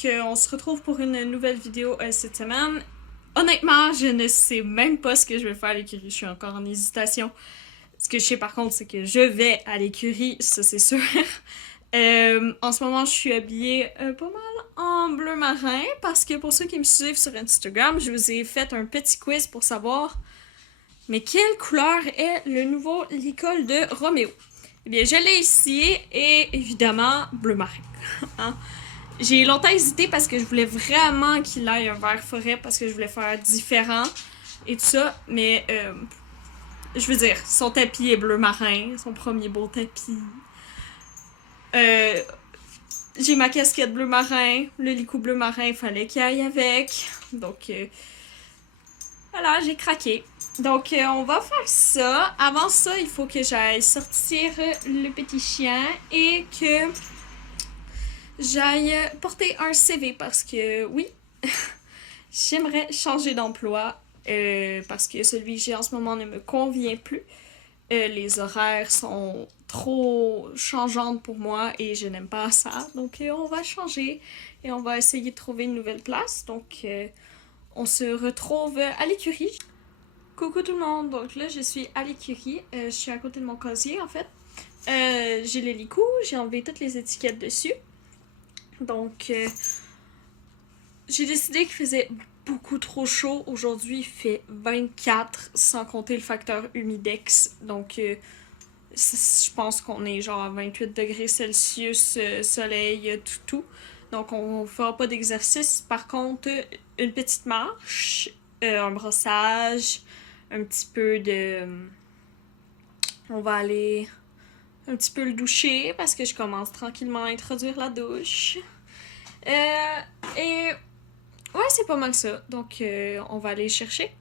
qu'on se retrouve pour une nouvelle vidéo cette semaine. Honnêtement, je ne sais même pas ce que je vais faire à l'écurie. Je suis encore en hésitation. Ce que je sais par contre, c'est que je vais à l'écurie, ça c'est sûr. En ce moment, je suis habillée pas mal en bleu marin parce que pour ceux qui me suivent sur Instagram, je vous ai fait un petit quiz pour savoir mais quelle couleur est le nouveau Licol de Roméo. Eh bien, je l'ai ici et évidemment bleu marin. Hein? J'ai longtemps hésité parce que je voulais vraiment qu'il aille un vert forêt parce que je voulais faire différent et tout ça, mais je veux dire, son tapis est bleu marin, son premier beau tapis. Euh, j'ai ma casquette bleu marin, le licou bleu marin, il fallait qu'il aille avec. Donc, voilà, j'ai craqué. Donc, on va faire ça. Avant ça, il faut que j'aille sortir le petit chien et que j'aille porter un CV parce que, oui, j'aimerais changer d'emploi parce que celui que j'ai en ce moment ne me convient plus. Les horaires sont trop changeantes pour moi et je n'aime pas ça. Donc, on va changer et on va essayer de trouver une nouvelle place. Donc, on se retrouve à l'écurie. Coucou tout le monde, donc là je suis à l'écurie, je suis à côté de mon casier en fait. J'ai l'hélico, j'ai enlevé toutes les étiquettes dessus. Donc j'ai décidé qu'il faisait beaucoup trop chaud. Aujourd'hui il fait 24 sans compter le facteur humidex. Donc je pense qu'on est genre à 28 degrés Celsius, soleil, tout. Donc on fera pas d'exercice. Par contre, une petite marche, un brossage, un petit peu de... On va aller un petit peu le doucher parce que je commence tranquillement à introduire la douche. Et ouais, c'est pas mal ça. Donc, on va aller chercher.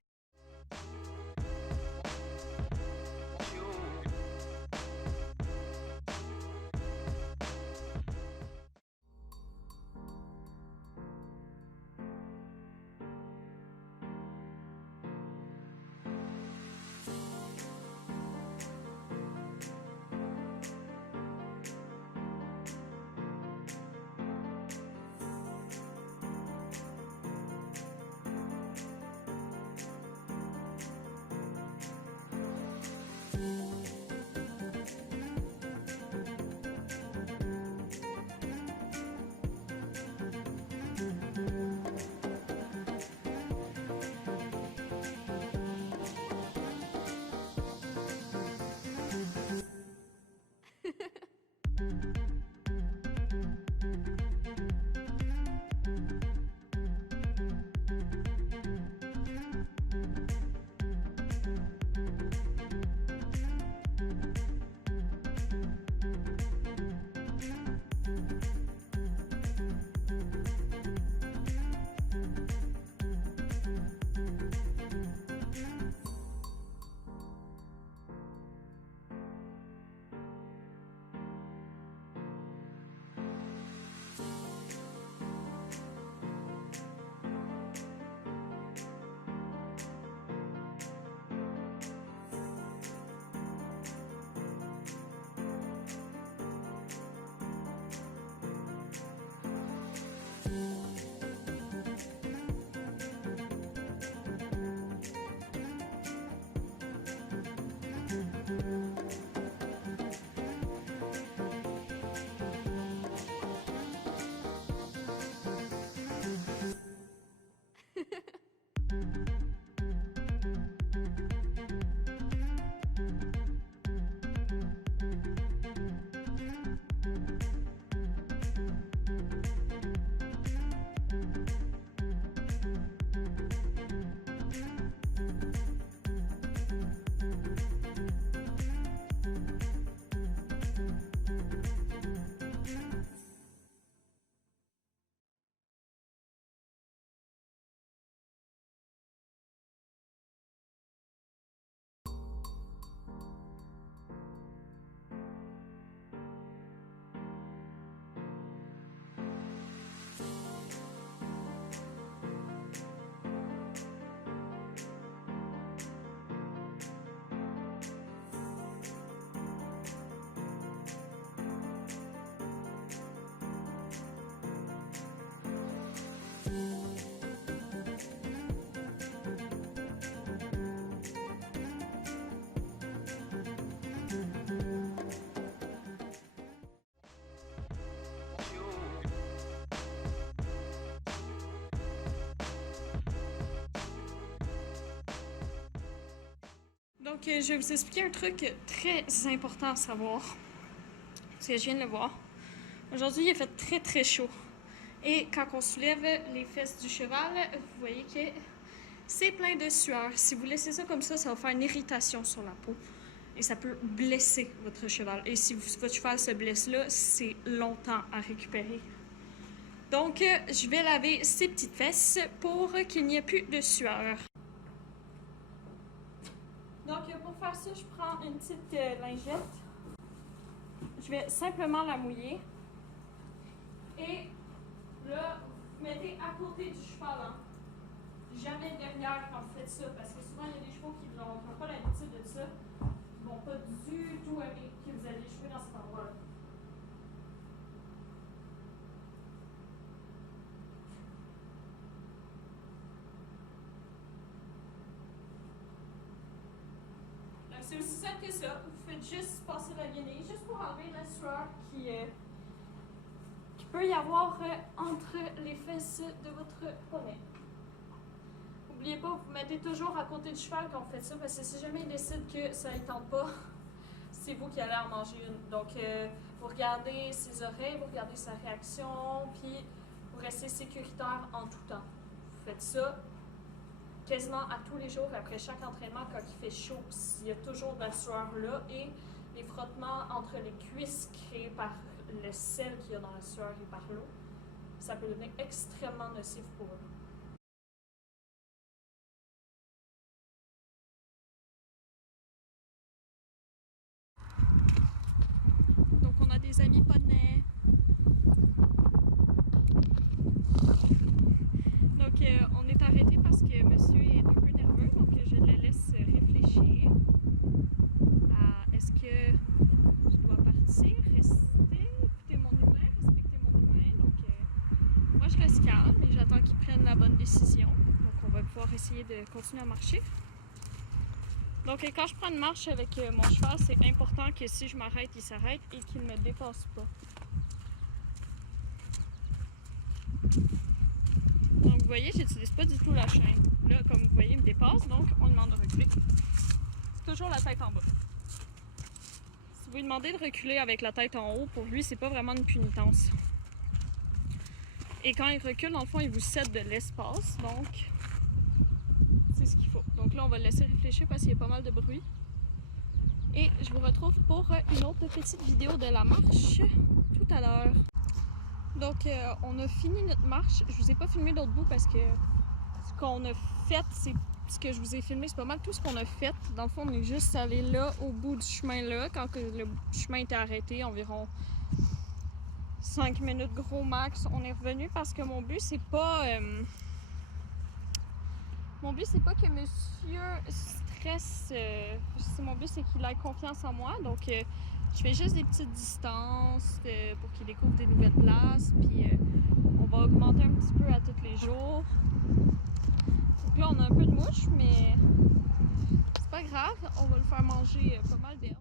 Donc, je vais vous expliquer un truc très important à savoir. Parce que je viens de le voir. Aujourd'hui, il a fait très très chaud. Et quand on soulève les fesses du cheval, vous voyez que c'est plein de sueur. Si vous laissez ça comme ça va faire une irritation sur la peau. Et ça peut blesser votre cheval. Et si votre cheval se blesse là, c'est longtemps à récupérer. Donc, je vais laver ces petites fesses pour qu'il n'y ait plus de sueur. Donc, pour faire ça, je prends une petite lingette. Je vais simplement la mouiller. Et là, vous mettez à côté du cheval. Hein. Jamais derrière quand vous faites ça. Parce que souvent, il y a des chevaux qui n'ont pas l'habitude de ça. Qui ne vont pas du tout aimer que vous allez les cheveux dans cet endroit-là. C'est aussi simple que ça. Vous faites juste passer la guenille, juste pour enlever la sueur qui peut y avoir entre les fesses de votre poney. N'oubliez pas, vous mettez toujours à côté du cheval quand vous faites ça, parce que si jamais il décide que ça ne tente pas, c'est vous qui allez en manger une. Donc, vous regardez ses oreilles, vous regardez sa réaction, puis vous restez sécuritaire en tout temps. Vous faites ça quasiment à tous les jours après chaque entraînement quand il fait chaud. Il y a toujours de la sueur là et les frottements entre les cuisses créés par le sel qu'il y a dans la sueur et par l'eau, ça peut devenir extrêmement nocif pour eux. Donc on a des amis poneys. Donc on est arrêté parce que monsieur est un peu nerveux, donc je le laisse réfléchir à est-ce que je dois partir, rester, écouter mon humain, respecter mon humain. Donc moi je reste calme et j'attends qu'il prenne la bonne décision. Donc on va pouvoir essayer de continuer à marcher. Donc quand je prends une marche avec mon cheval, c'est important que si je m'arrête, il s'arrête et qu'il ne me dépasse pas. Donc vous voyez, j'utilise pas du tout la chaîne. Là, comme vous voyez, il me dépasse, donc on demande de reculer. Toujours la tête en bas. Si vous lui demandez de reculer avec la tête en haut, pour lui, c'est pas vraiment une punitence. Et quand il recule, dans le fond, il vous cède de l'espace, donc c'est ce qu'il faut. Donc là, on va le laisser réfléchir parce qu'il y a pas mal de bruit. Et je vous retrouve pour une autre petite vidéo de la marche tout à l'heure. Donc, on a fini notre marche. Je vous ai pas filmé d'autres bouts parce que ce qu'on a fait, c'est ce que je vous ai filmé, c'est pas mal tout ce qu'on a fait. Dans le fond, on est juste allé là, au bout du chemin là, quand le chemin était arrêté, environ 5 minutes gros max. On est revenu parce que mon but, c'est pas... mon but, c'est pas que monsieur stresse. Mon but, c'est qu'il ait confiance en moi. Donc, je fais juste des petites distances pour qu'il découvre des nouvelles places. Puis, on va augmenter un petit peu à tous les jours. Donc là, on a un peu de mouche, mais c'est pas grave. On va le faire manger pas mal d'herbes.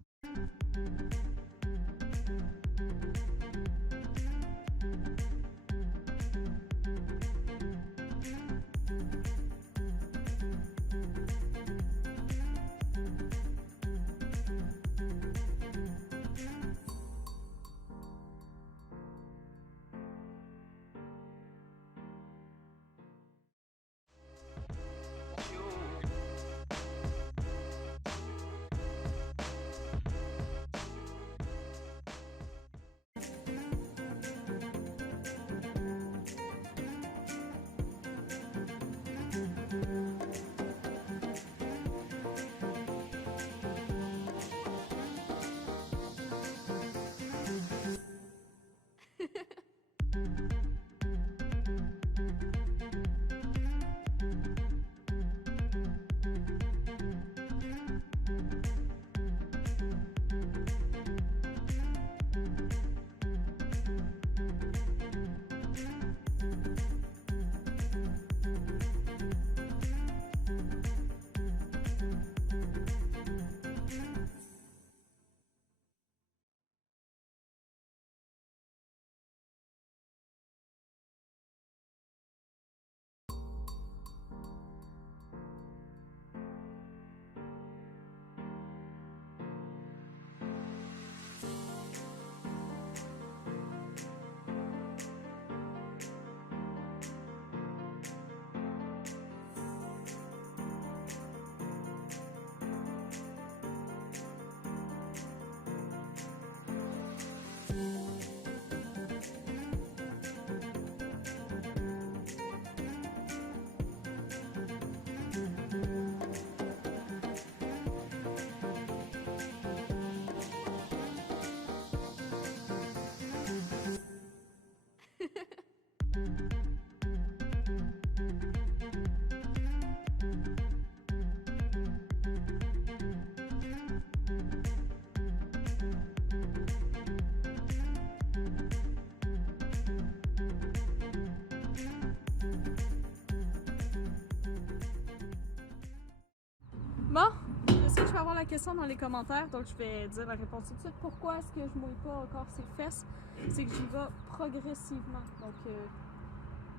sais que je vais avoir la question dans les commentaires, donc je vais dire la réponse tout de suite. Pourquoi est-ce que je mouille pas encore ses fesses? C'est que j'y vais progressivement. Donc,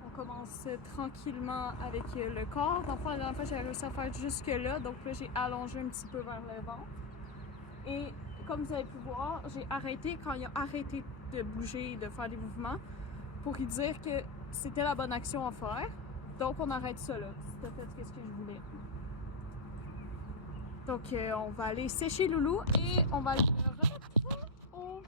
on commence tranquillement avec le corps. Dans le fond, la dernière fois, j'ai réussi à faire jusque-là. Donc là, j'ai allongé un petit peu vers le ventre. Et comme vous avez pu voir, j'ai arrêté quand il a arrêté de bouger, de faire des mouvements, pour lui dire que c'était la bonne action à faire. Donc, on arrête ça là. C'était fait ce que je voulais. Donc, on va aller sécher Loulou et on va le remettre au...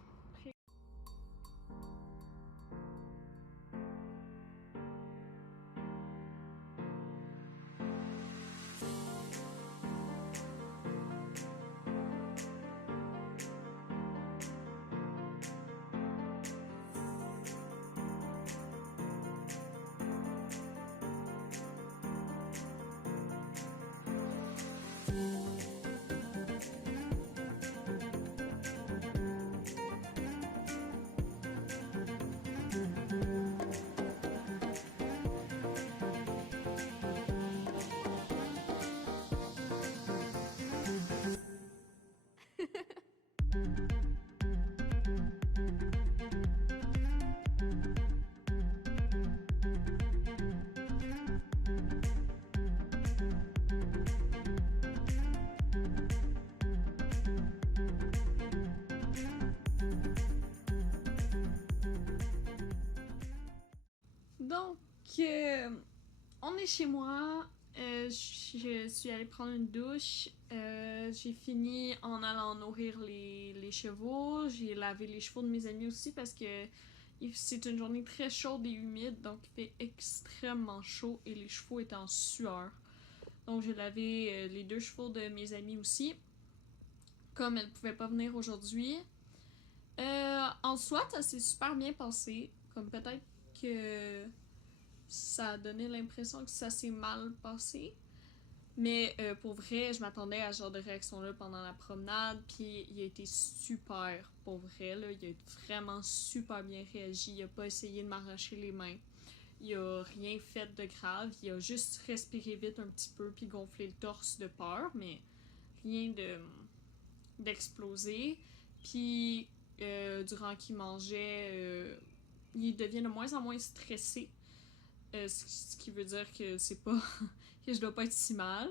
Donc, on est chez moi. Je suis allée prendre une douche. J'ai fini en allant nourrir les chevaux. J'ai lavé les chevaux de mes amis aussi parce que c'est une journée très chaude et humide, donc il fait extrêmement chaud et les chevaux étaient en sueur. Donc j'ai lavé les 2 chevaux de mes amis aussi, comme elles pouvaient pas venir aujourd'hui. En soi, ça s'est super bien passé. Comme peut-être que ça a donné l'impression que ça s'est mal passé. Mais pour vrai, je m'attendais à ce genre de réaction-là pendant la promenade. Puis il a été super, pour vrai. Là, il a vraiment super bien réagi. Il a pas essayé de m'arracher les mains. Il a rien fait de grave. Il a juste respiré vite un petit peu puis gonflé le torse de peur. Mais rien d'exploser. Puis durant qu'il mangeait, il devient de moins en moins stressé. Ce qui veut dire que c'est pas que je dois pas être si mal.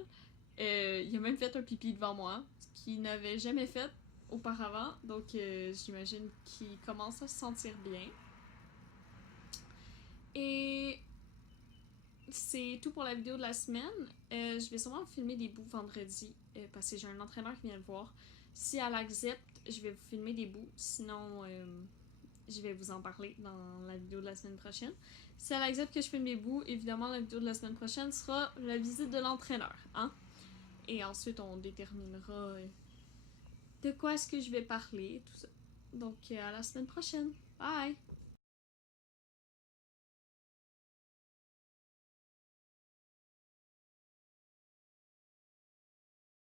Il a même fait un pipi devant moi, ce qu'il n'avait jamais fait auparavant. Donc j'imagine qu'il commence à se sentir bien. Et c'est tout pour la vidéo de la semaine. Je vais sûrement filmer des bouts vendredi parce que j'ai un entraîneur qui vient le voir. Si elle accepte, je vais vous filmer des bouts. Sinon, je vais vous en parler dans la vidéo de la semaine prochaine. Si elle accepte que je filme des bouts, évidemment, la vidéo de la semaine prochaine sera la visite de l'entraîneur. Hein? Et ensuite, on déterminera de quoi est-ce que je vais parler, tout ça. Donc, à la semaine prochaine. Bye!